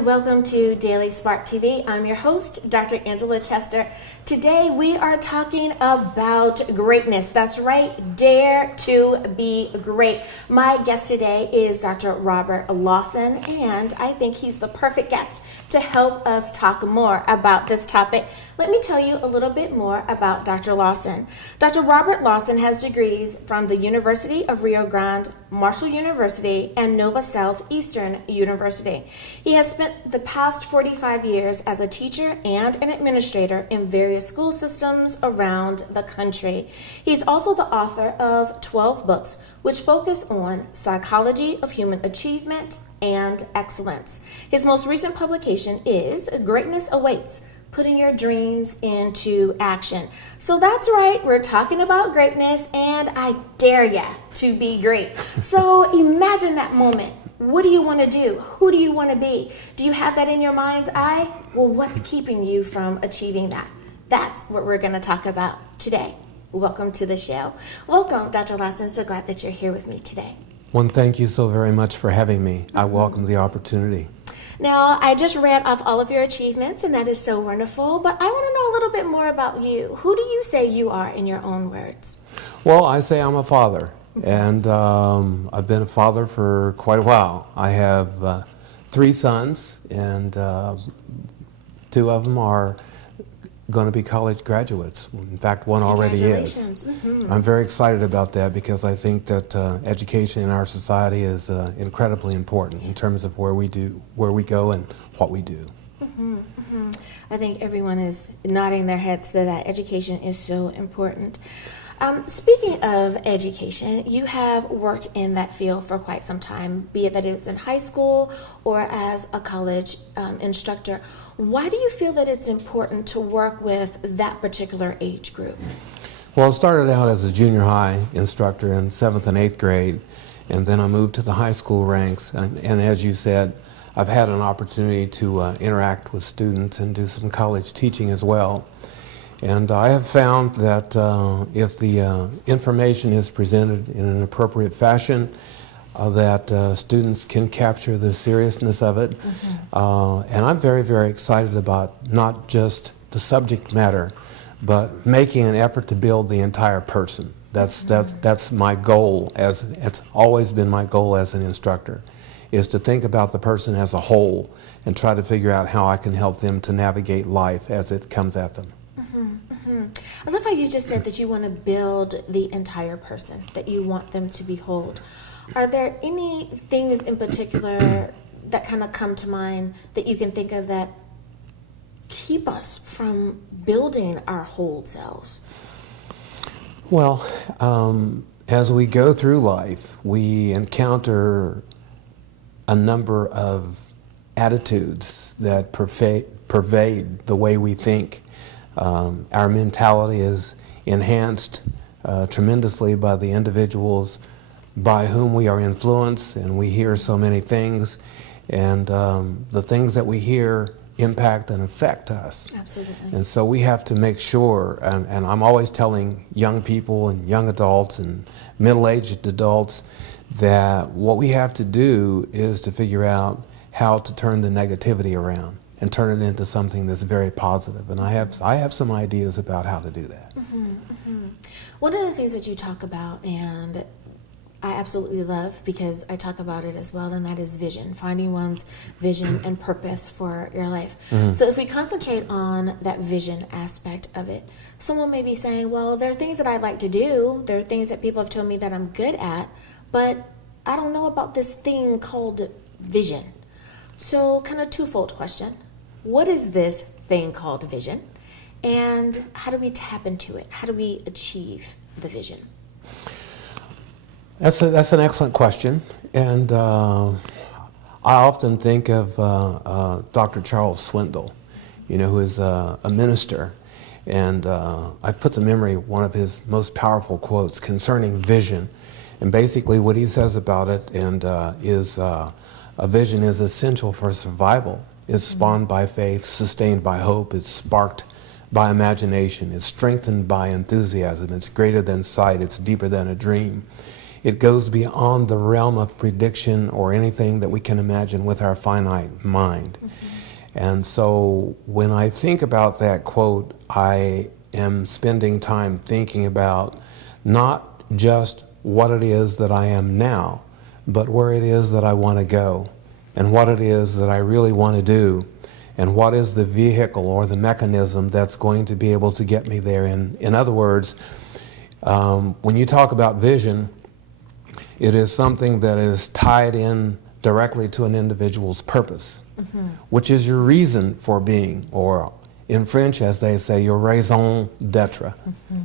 everyone. Welcome to Daily Spark TV. I'm your host, Dr. Angela Chester. Today we are talking about greatness. That's right, dare to be great. My guest today is Dr. Robert Lawson, and I think he's the perfect guest to help us talk more about this topic. Let me tell you a little bit more about Dr. Lawson. Dr. Robert Lawson has degrees from the University of Rio Grande, Marshall University, and Nova Southeastern University. He has spent the past 45 years as a teacher and an administrator in various school systems around the country. He's also the author of 12 books, which focus on psychology of human achievement and excellence. His most recent publication is Greatness Awaits: Putting Your Dreams into Action. So that's right, we're talking about greatness, and I dare ya to be great. So imagine that moment. What do you want to do? Who do you want to be? Do you have that in your mind's eye? Well, what's keeping you from achieving that? That's what we're going to talk about today. Welcome to the show. Welcome, Dr. Lawson. So glad that you're here with me today. Well, thank you so very much for having me. I welcome the opportunity. Now, I just read off all of your achievements, and that is so wonderful, but I want to know a little bit more about you. Who do you say you are in your own words? Well, I say I'm a father, and I've been a father for quite a while. I have 3 sons, and 2 of them are going to be college graduates. In fact, one already is. I'm very excited about that because I think that education in our society is incredibly important in terms of where we go and what we do. I think everyone is nodding their heads that education is so important. Speaking of education, you have worked in that field for quite some time, be it that it's in high school or as a college instructor. Why do you feel that it's important to work with that particular age group? Well, I started out as a junior high instructor in 7th and 8th grade, and then I moved to the high school ranks. And as you said, I've had an opportunity to interact with students and do some college teaching as well. And I have found that if the information is presented in an appropriate fashion, that students can capture the seriousness of it. And I'm very, very excited about not just the subject matter, but making an effort to build the entire person. That's my goal, as it's always been my goal as an instructor, is to think about the person as a whole and try to figure out how I can help them to navigate life as it comes at them. I love how you just said that you want to build the entire person, that you want them to be whole. Are there any things in particular that kind of come to mind that you can think of that keep us from building our whole selves? Well, as we go through life, we encounter a number of attitudes that pervade the way we think. Our mentality is enhanced tremendously by the individuals by whom we are influenced, and we hear so many things, and the things that we hear impact and affect us. Absolutely. And so we have to make sure, and I'm always telling young people and young adults and middle-aged adults that what we have to do is to figure out how to turn the negativity around and turn it into something that's very positive. And I have some ideas about how to do that. One of the things that you talk about, and I absolutely love because I talk about it as well, and that is vision, finding one's vision and purpose for your life. So if we concentrate on that vision aspect of it, someone may be saying, well, there are things that I like to do, there are things that people have told me that I'm good at, but I don't know about this thing called vision. So kind of twofold question. What is this thing called vision? And how do we tap into it? How do we achieve the vision? That's an excellent question, and I often think of Dr. Charles Swindoll, who is a minister, and I've put to memory one of his most powerful quotes concerning vision, and basically what he says about it is a vision is essential for survival. It's spawned by faith, sustained by hope, it's sparked by imagination, it's strengthened by enthusiasm, it's greater than sight, it's deeper than a dream. it goes beyond the realm of prediction or anything that we can imagine with our finite mind. And so when I think about that quote, I am spending time thinking about not just what it is that I am now, but where it is that I want to go, and what it is that I really want to do, and what is the vehicle or the mechanism that's going to be able to get me there. In other words, when you talk about vision, it is something that is tied in directly to an individual's purpose, which is your reason for being, or in French, as they say, your raison d'etre,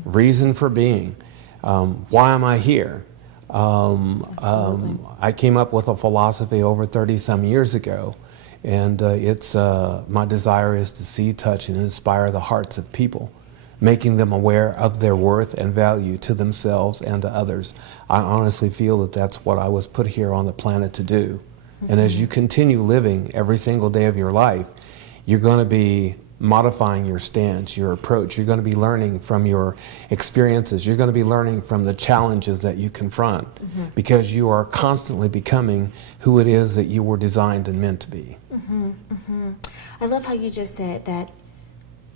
reason for being. Why am I here? I came up with a philosophy over 30-some years ago, and my desire is to see, touch, and inspire the hearts of people, making them aware of their worth and value to themselves and to others. I honestly feel that that's what I was put here on the planet to do. And as you continue living every single day of your life, you're going to be modifying your stance, your approach. You're going to be learning from your experiences. You're going to be learning from the challenges that you confront, because you are constantly becoming who it is that you were designed and meant to be. I love how you just said that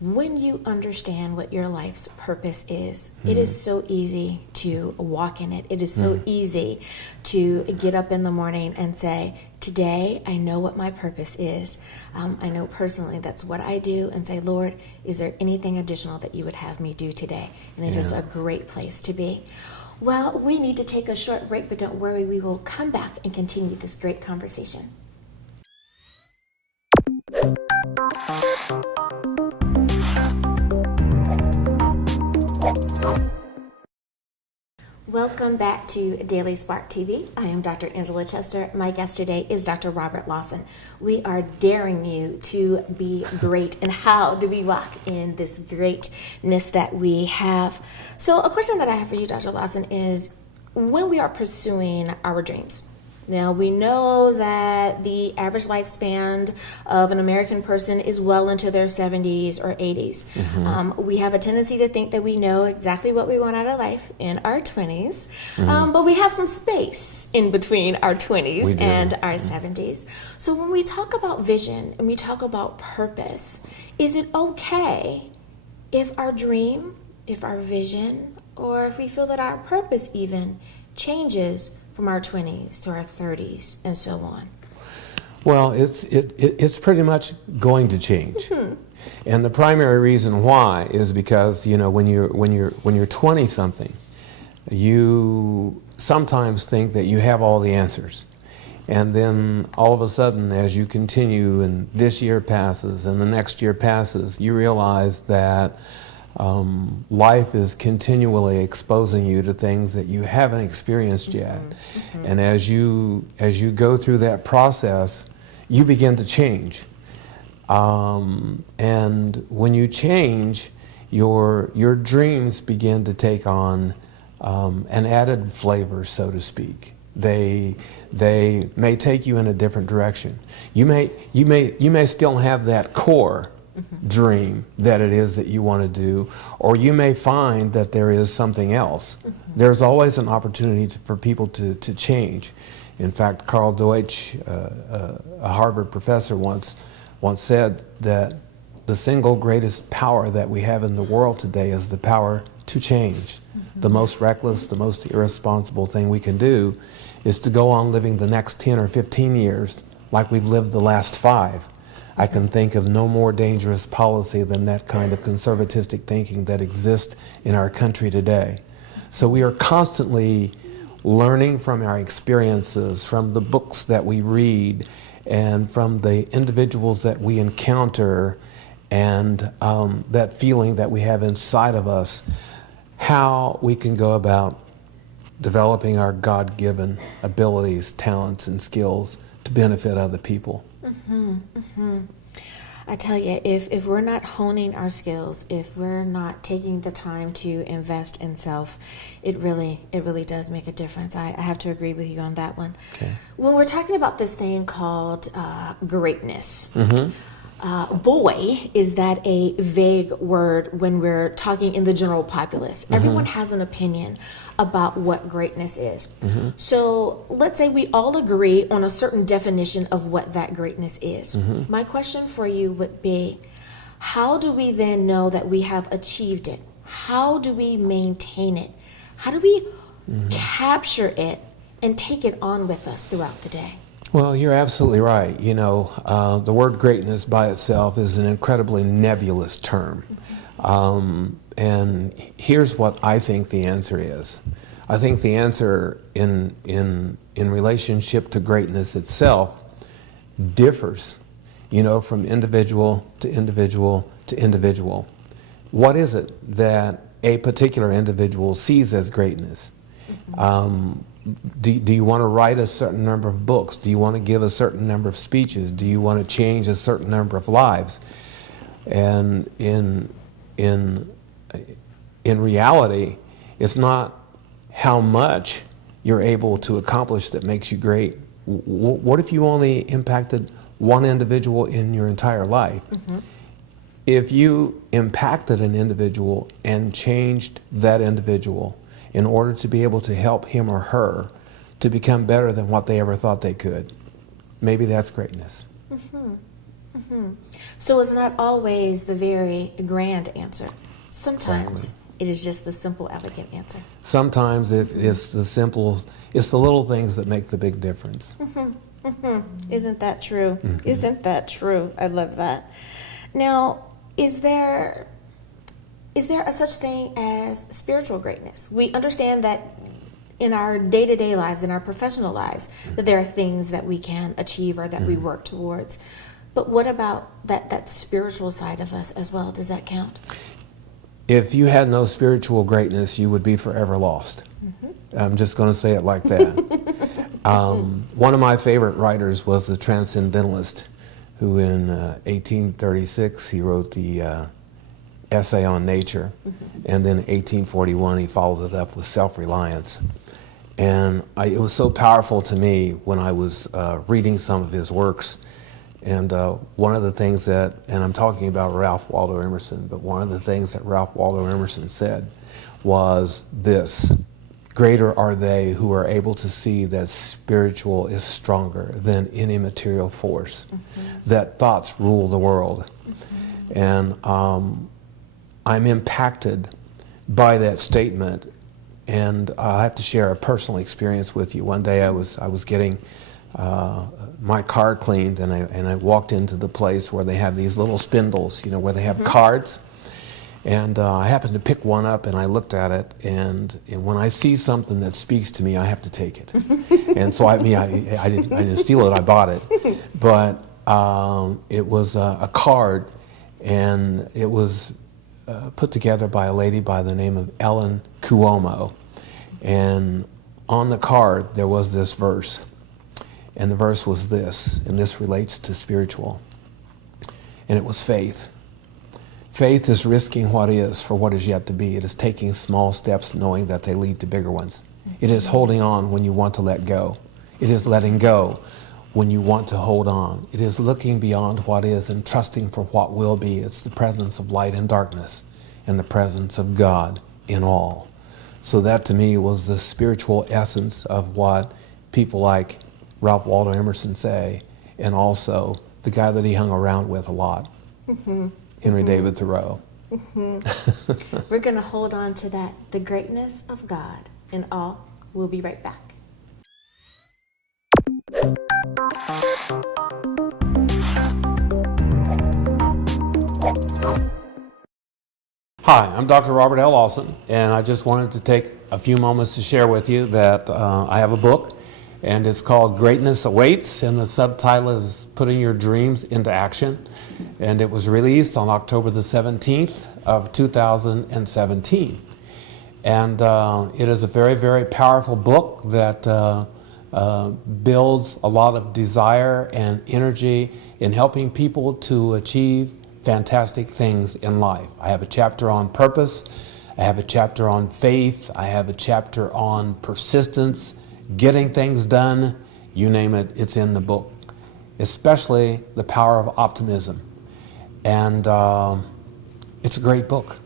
when you understand what your life's purpose is, it is so easy to walk in it. It is so easy to get up in the morning and say, today I know what my purpose is. I know personally that's what I do, and say, Lord, is there anything additional that you would have me do today? And it is a great place to be. Well, we need to take a short break, but don't worry, we will come back and continue this great conversation. Welcome back to Daily Spark TV. I am Dr. Angela Chester. My guest today is Dr. Robert Lawson. We are daring you to be great. And how do we walk in this greatness that we have? So a question that I have for you, Dr. Lawson, is when we are pursuing our dreams. Now, we know that the average lifespan of an American person is well into their 70s or 80s. We have a tendency to think that we know exactly what we want out of life in our 20s, but we have some space in between our 20s and our 70s. So when we talk about vision and we talk about purpose, is it okay if our dream, if our vision, or if we feel that our purpose even changes from our 20s to our 30s and so on? Well, it's pretty much going to change, and the primary reason why is because when you're 20 something, you sometimes think that you have all the answers, and then all of a sudden, as you continue and this year passes and the next year passes, you realize that life is continually exposing you to things that you haven't experienced yet. And as you go through that process, you begin to change. And when you change, your dreams begin to take on an added flavor, so to speak. They may take you in a different direction. You may still have that core dream that it is that you want to do, or you may find that there is something else. There's always an opportunity for people to change. In fact, Carl Deutsch, a Harvard professor, once said that the single greatest power that we have in the world today is the power to change. The most reckless, the most irresponsible thing we can do is to go on living the next 10 or 15 years like we've lived the last 5. I can think of no more dangerous policy than that kind of conservatistic thinking that exists in our country today. So we are constantly learning from our experiences, from the books that we read, and from the individuals that we encounter, and that feeling that we have inside of us, how we can go about developing our God-given abilities, talents, and skills to benefit other people. I tell you, if we're not honing our skills, if we're not taking the time to invest in self, it really does make a difference. I have to agree with you on that one. Okay. When we're talking about this thing called greatness, boy, is that a vague word when we're talking in the general populace. Everyone has an opinion about what greatness is. So let's say we all agree on a certain definition of what that greatness is. My question for you would be, how do we then know that we have achieved it? How do we maintain it? How do we capture it and take it on with us throughout the day? Well, you're absolutely right. You know, the word greatness by itself is an incredibly nebulous term. And here's what I think the answer is. I think the answer in relationship to greatness itself differs, you know, from individual to individual to individual. What is it that a particular individual sees as greatness? Do you want to write a certain number of books? Do you want to give a certain number of speeches? Do you want to change a certain number of lives? And in reality, it's not how much you're able to accomplish that makes you great. What if you only impacted one individual in your entire life? If you impacted an individual and changed that individual in order to be able to help him or her to become better than what they ever thought they could, maybe that's greatness. So it's not always the very grand answer. Sometimes it is just the simple, elegant answer. Sometimes it's the little things that make the big difference. Isn't that true? Isn't that true? I love that. Now, is there a such thing as spiritual greatness? We understand that in our day-to-day lives, in our professional lives, that there are things that we can achieve or that we work towards. But what about that spiritual side of us as well? Does that count? If you had no spiritual greatness, you would be forever lost. I'm just going to say it like that. One of my favorite writers was the Transcendentalist, who in 1836, he wrote the essay on nature, and then in 1841 he followed it up with self-reliance. And it was so powerful to me when I was reading some of his works. And one of the things that, and I'm talking about Ralph Waldo Emerson, but one of the things that Ralph Waldo Emerson said was this: greater are they who are able to see that spiritual is stronger than any material force, that thoughts rule the world. And I'm impacted by that statement, and I have to share a personal experience with you. One day I was getting my car cleaned, and I walked into the place where they have these little spindles, you know, where they have cards. And I happened to pick one up, and I looked at it, and when I see something that speaks to me, I have to take it. And so I didn't steal it, I bought it. But it was a card, and it was put together by a lady by the name of Ellen Cuomo. And on the card, there was this verse. And the verse was this, and this relates to spiritual. And it was faith. Faith is risking what is for what is yet to be. It is taking small steps knowing that they lead to bigger ones. It is holding on when you want to let go. It is letting go when you want to hold on. It is looking beyond what is and trusting for what will be. It's the presence of light and darkness and the presence of God in all. So that to me was the spiritual essence of what people like Ralph Waldo Emerson say, and also the guy that he hung around with a lot, Henry David Thoreau. We're going to hold on to that, the greatness of God in all. We'll be right back. Hi, I'm Dr. Robert L. Lawson, and I just wanted to take a few moments to share with you that I have a book, and it's called Greatness Awaits, and the subtitle is Putting Your Dreams into Action. And it was released on October the 17th of 2017. And it is a very, very powerful book that builds a lot of desire and energy in helping people to achieve fantastic things in life. I have a chapter on purpose, I have a chapter on faith, I have a chapter on persistence, getting things done, you name it, it's in the book. Especially the power of optimism. and it's a great book.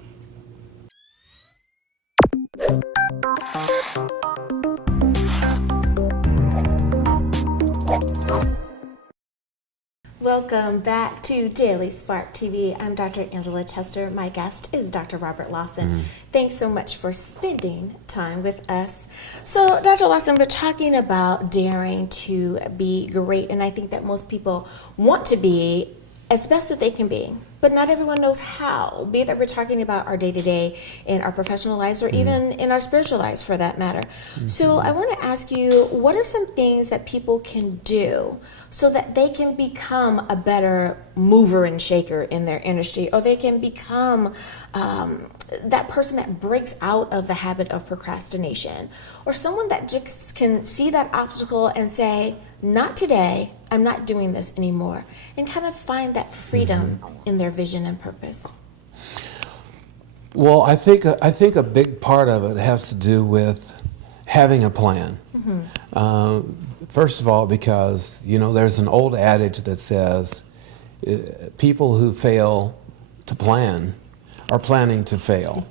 Welcome back to Daily Spark TV. I'm Dr. Angela Chester. My guest is Dr. Robert Lawson. Thanks so much for spending time with us. So, Dr. Lawson, we're talking about daring to be great, and I think that most people want to be as best that they can be, but not everyone knows how, be it that we're talking about our day-to-day in our professional lives or even in our spiritual lives for that matter. So I want to ask you, what are some things that people can do so that they can become a better mover and shaker in their industry, or they can become that person that breaks out of the habit of procrastination, or someone that just can see that obstacle and say, not today, I'm not doing this anymore, and kind of find that freedom in their vision and purpose? Well, I think a big part of it has to do with having a plan. First of all, because there's an old adage that says people who fail to plan are planning to fail.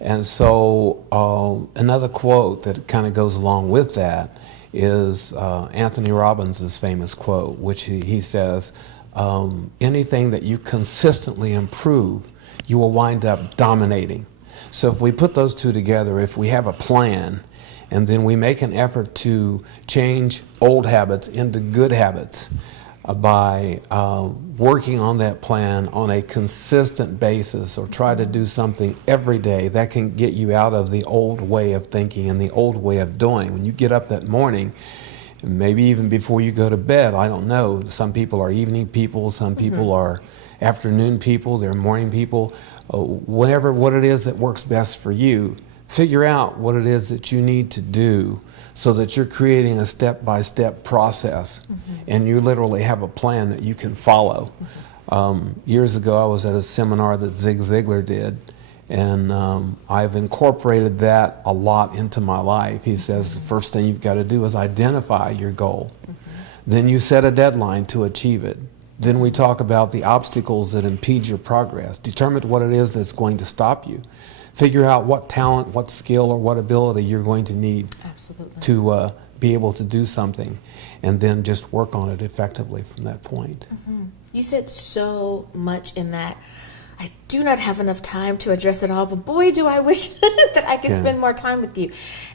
And so another quote that kind of goes along with that is Anthony Robbins' famous quote, which he says, anything that you consistently improve, you will wind up dominating. So if we put those two together, if we have a plan, and then we make an effort to change old habits into good habits by working on that plan on a consistent basis, or try to do something every day, that can get you out of the old way of thinking and the old way of doing. When you get up that morning, maybe even before you go to bed, I don't know, some people are evening people, some people are afternoon people, they're morning people. Whatever what it is that works best for you, figure out what it is that you need to do so that you're creating a step-by-step process, and you literally have a plan that you can follow. Years ago, I was at a seminar that Zig Ziglar did, and I've incorporated that a lot into my life. He says the first thing you've got to do is identify your goal. Then you set a deadline to achieve it. Then we talk about the obstacles that impede your progress. Determine what it is that's going to stop you. Figure out what talent, what skill, or what ability you're going to need to be able to do something, and then just work on it effectively from that point. You said so much in that. I do not have enough time to address it all, but boy, do I wish that I could spend more time with you.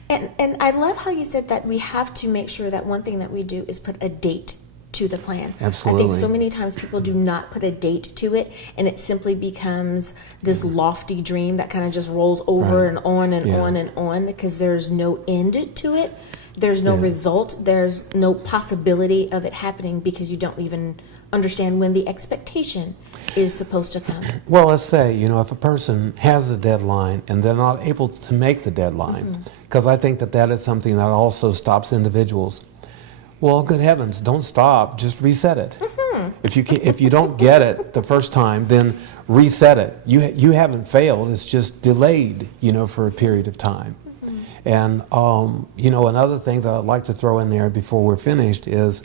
And I love how you said that we have to make sure that one thing that we do is put a date to the plan. Absolutely. I think so many times people do not put a date to it, and it simply becomes this lofty dream that kind of just rolls over and on and on and on, because there's no end to it. There's no result. There's no possibility of it happening, because you don't even understand when the expectation is supposed to come. Well, let's say, if a person has a deadline and they're not able to make the deadline, because I think that is something that also stops individuals. Well, good heavens, don't stop, just reset it. If you don't get it the first time, then reset it. You haven't failed, it's just delayed, for a period of time. And, another thing that I'd like to throw in there before we're finished is,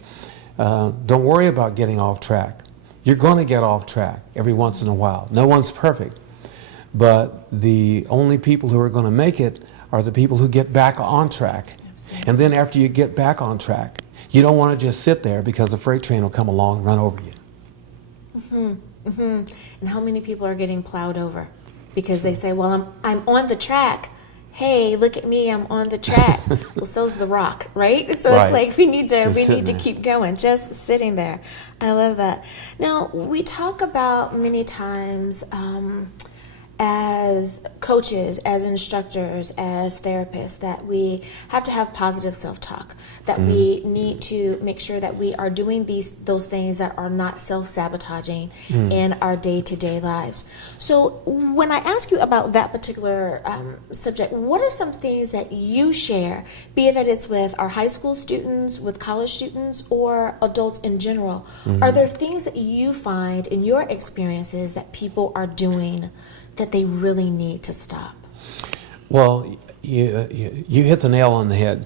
don't worry about getting off track. You're going to get off track every once in a while. No one's perfect. But the only people who are going to make it are the people who get back on track. And then after you get back on track, you don't want to just sit there, because a freight train will come along and run over you. And how many people are getting plowed over because they say, well, I'm on the track. Hey, look at me, I'm on the track. Well, so's the rock, right? So it's like we need to keep going, just sitting there. I love that. Now, we talk about many times as coaches, as instructors, as therapists, that we have to have positive self-talk, that we need to make sure that we are doing those things that are not self-sabotaging in our day-to-day lives. So when I ask you about that particular subject, what are some things that you share, be it that it's with our high school students, with college students, or adults in general? Are there things that you find in your experiences that people are doing that they really need to stop? Well, you hit the nail on the head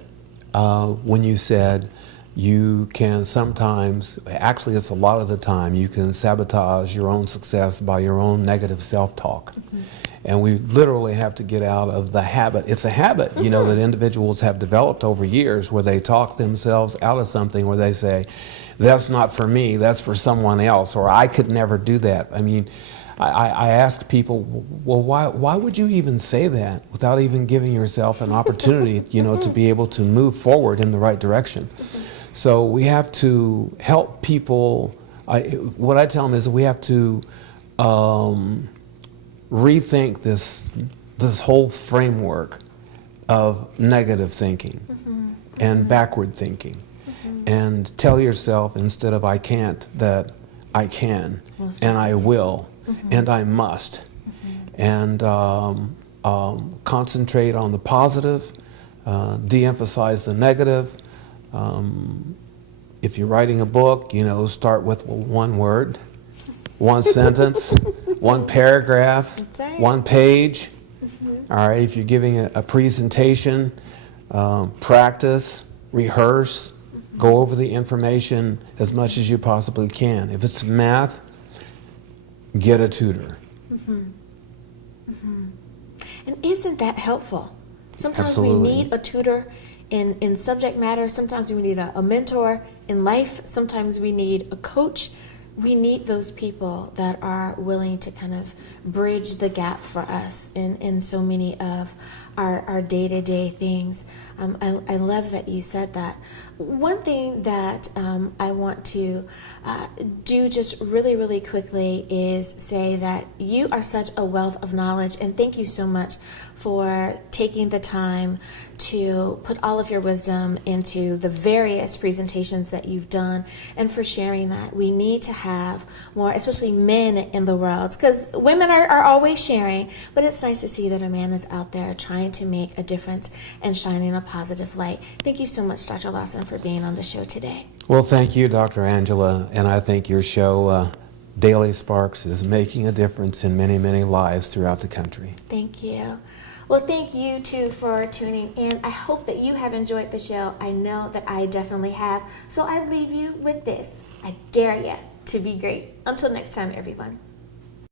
when you said you can sometimes, actually it's a lot of the time, you can sabotage your own success by your own negative self-talk. And we literally have to get out of the habit. It's a habit, you know, that individuals have developed over years where they talk themselves out of something, where they say, that's not for me, that's for someone else, or I could never do that. I mean, I ask people, well, why would you even say that without even giving yourself an opportunity, you know, to be able to move forward in the right direction? So we have to help people. What I tell them is that we have to rethink this whole framework of negative thinking and backward thinking, and tell yourself, instead of I can't, that I can, and I will, and I must, and concentrate on the positive, de-emphasize the negative. If you're writing a book, you know, start with one word, one sentence, one paragraph, one page. All right, if you're giving a presentation, practice, rehearse, go over the information as much as you possibly can. If it's math, get a tutor. And isn't that helpful? Sometimes Absolutely. we need a tutor in subject matter. Sometimes we need a mentor in life. Sometimes we need a coach. We need those people that are willing to kind of bridge the gap for us in so many of our day-to-day things. I love that you said that. One thing that I want to do just really, really quickly is say that you are such a wealth of knowledge, and thank you so much for taking the time to put all of your wisdom into the various presentations that you've done, and for sharing that. We need to have more, especially men in the world, because women are always sharing, but it's nice to see that a man is out there trying to make a difference and shining a positive light. Thank you so much, Dr. Lawson, for being on the show today. Well, thank you, Dr. Angela, and I think your show, Daily Sparks, is making a difference in many, many lives throughout the country. Thank you. Well, thank you, too, for tuning in. I hope that you have enjoyed the show. I know that I definitely have. So I leave you with this. I dare you to be great. Until next time, everyone.